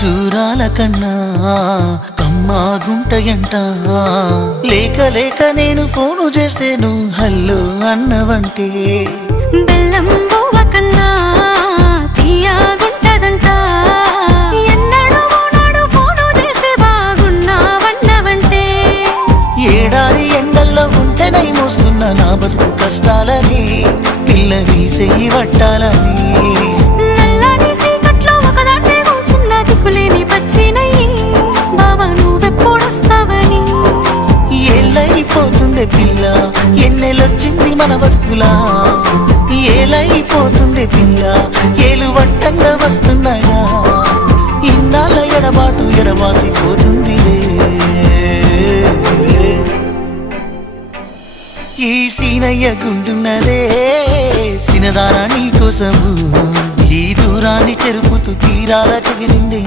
ఖర్జూరాల కన్నా కమ్మాగుంటయంట. లేక లేక నేను ఫోను చేస్తే నువ్వు హల్లో అన్నవంటే బెల్లం బువ్వ కన్నా తీయగుంటదంట. ఎన్నడూ నాడు ఫోను చేసే బాగున్నావన్నవంటే ఏడాది ఎండల్లో ఉంటేనై మోస్తున్న నా బతుకు కష్టాలని పిల్లని చెయ్యి పట్టాలని. నల్లని సీకట్లో ఒకదాన్నే కూసున్న దిక్కులేని పచ్చినయ్యి బావా నువ్వెప్పుడొస్తావని. ఏళ్ళైపోతుండే పిల్ల ఎన్నెలొచ్చింది మన బతుకులా. ఏలైపోతుండే పిల్ల ఏలు వట్టంగా వస్తున్నాయా. ఇన్నాళ్ళ ఎడబాటు ఎడవాసిపోతుందిలే. ఈ సీనయ్య గుండున్నదే సినదారా నీ కోసము. ఈ దూరాన్ని చెరుపుతూ తీరాల తెగిరింది